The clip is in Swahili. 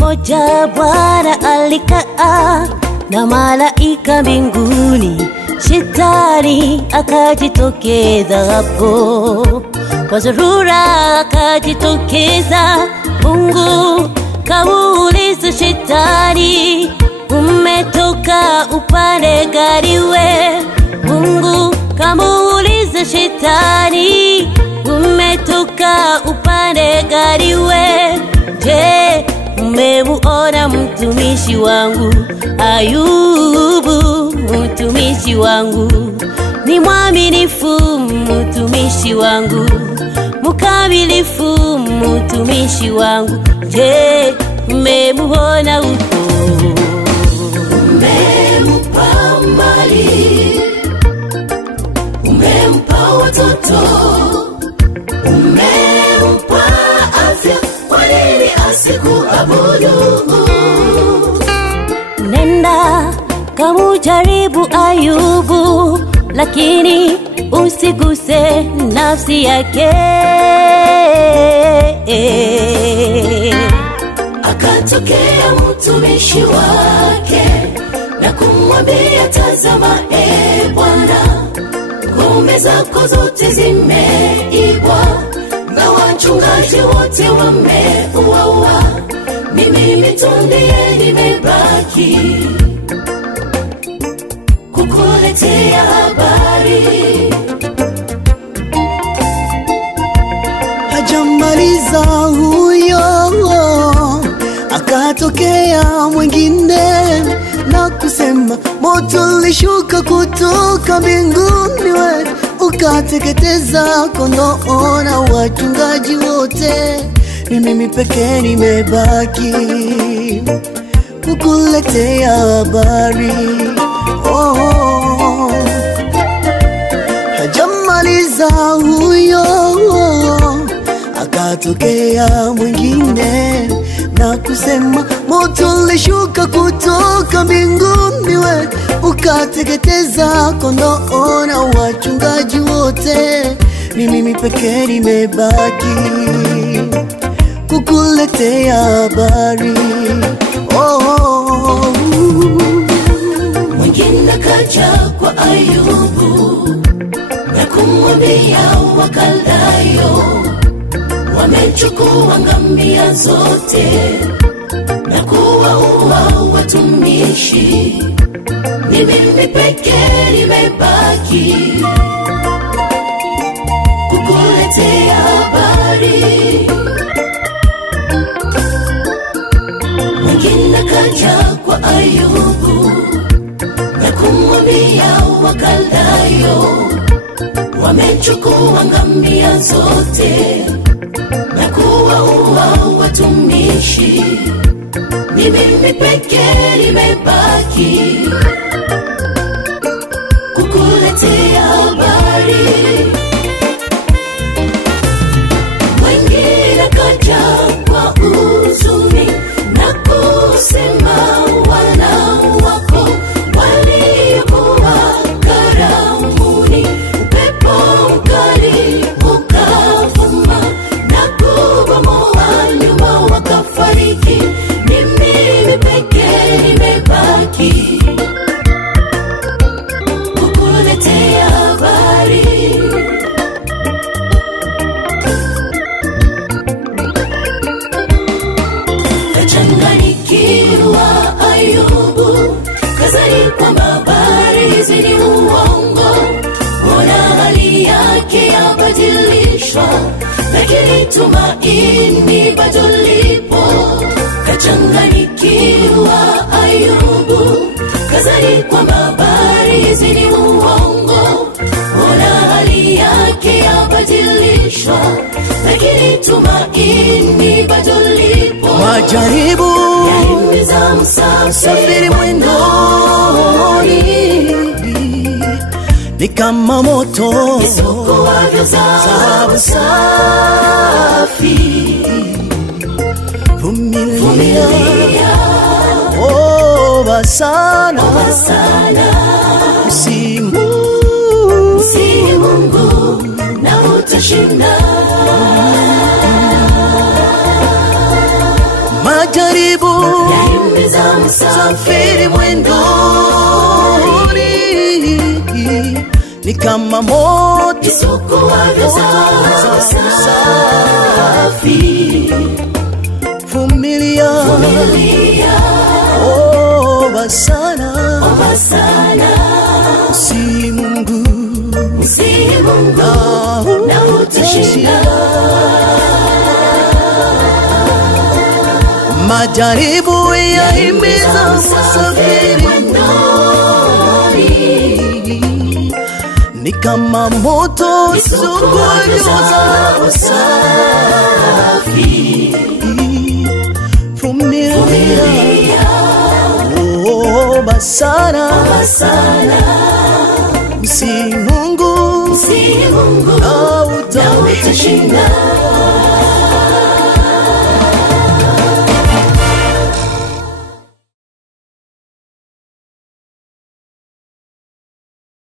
Moja Bwana alikaa na malaika mbinguni, Shetani akajitokeza hapo. Kwa dharura akajitokeza, Mungu kamuuliza Shetani, umetoka upande gani we? Mungu kamuuliza Shetani, umetoka upande gani we? Je, umemuona mtumishi wangu Ayubu? Mtumishi wangu ni mwaminifu, mtumishi wangu mkamilifu, mtumishi wangu. Je, umemuona uko? Umempa mali, umempa watoto, umempa afya, kwa nini asikuabudu? Nenda kamujaribu Ayubu, lakini usiguse nafsi yake. Akatokea mtumishi wake na kumwambia, tazama Bwana, ngombe zako zote zimeibwa na wachungaji wote wameuawa, mimi tu ndiye nimebaki kukuletea habari. Hajamaliza huyo, akatokea mwingine na kusema, moto ulishuka kutoka mbinguni we, ukateketeza kondoo na wachungaji wote, ni mimi pekee nimebaki kukuletea habari. Hajamaliza huyo, akatokea mwingine na kusema, moto ulishuka kutoka mbinguni we, ukateketeza kondoo na wachungaji wote, ni mimi pekee nimebaki kukuletea habari. Mwingine kaja kwa Ayubu na kumwambia, Wakaldayo wamechukua ngamia zote na kuwaua watumishi, ni mimi pekee nimebaki kukuletea habari. Mwingine kaja kwa Ayubu na kumwambia, Wakaldayo wamechukua ngamia zote na kuwaua watumishi, ni mimi pekee nimebaki kukuletea habari. Mwingine kaja kwa huzuni na kusema, wana wako walikuwa karamuni, upepo mkali ukavuma na kubomoa nyumba wakafariki, ni mimi pekee nimebaki kukuletea habari. Kachanganyikiwa Ayubu, kazani kwamba habari hizi ni uongo, mbona hali yake yabadilishwa, lakini tumaini bado lipo. Kachanganyikiwa Ayubu, kazani kwamba habari hizi ni uongo, mbona hali yake yabadilishwa, kichwa, lakini tumaini bado lipo. Majaribu yahimiza msafiri mwendoni, ni kama moto isukuavyo dhahabu safi. Vumilia, omba sana, msihi Mungu na utashinda. Majaribu yahimiza msafiri mwendoni, ni kama moto isukuavyo dhahabu safi. Vumilia, omba sana, msihi Mungu na utashinda. Majaribu yahimiza msafiri mwendoni, ni kama moto isukuavyo dhahabu safi. Vumilia, omba sana, msihi Mungu na utashinda.